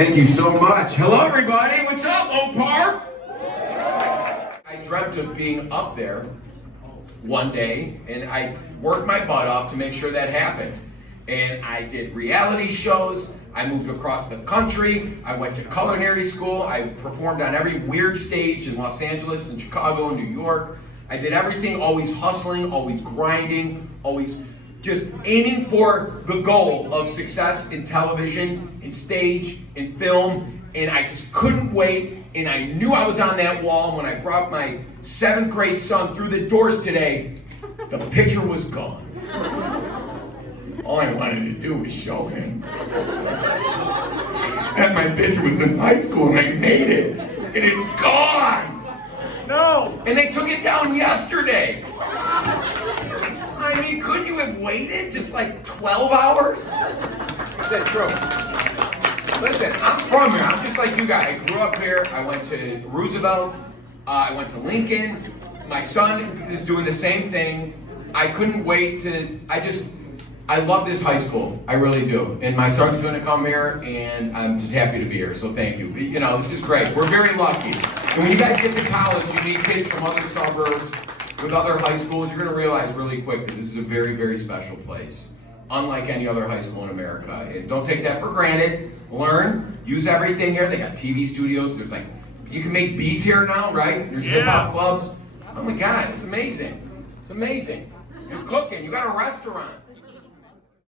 Thank you so much. Hello, everybody. What's up, OPAR? I dreamt of being up there one day, and I worked my butt off to make sure that happened. And I did reality shows. I moved across the country. I went to culinary school. I performed on every weird stage in Los Angeles and Chicago and New York. I did everything, always hustling, always grinding, always just aiming for the goal of success in television, in stage, in film, and I just couldn't wait, and I knew I was on that wall. When I brought my 7th grade son through the doors today, the picture was gone. All I wanted to do was show him that my picture was in high school and I made it, and it's gone! No! And they took it down yesterday! I mean, couldn't you have waited just like 12 hours? Is that true? Listen, I'm from here. I'm just like you guys. I grew up here. I went to Roosevelt. I went to Lincoln. My son is doing the same thing. I couldn't wait to, I love this high school. I really do. And my son's going to come here, and I'm just happy to be here. So thank you. You know, this is great. We're very lucky. And when you guys get to college, you meet kids from other suburbs, with other high schools. You're going to realize really quick that this is a very, very special place. Unlike any other high school in America. And don't take that for granted. Learn. Use everything here. They got TV studios. There's like, you can make beats here now, right? There's hip-hop clubs. Oh my God, it's amazing. It's amazing. You're cooking. You got a restaurant.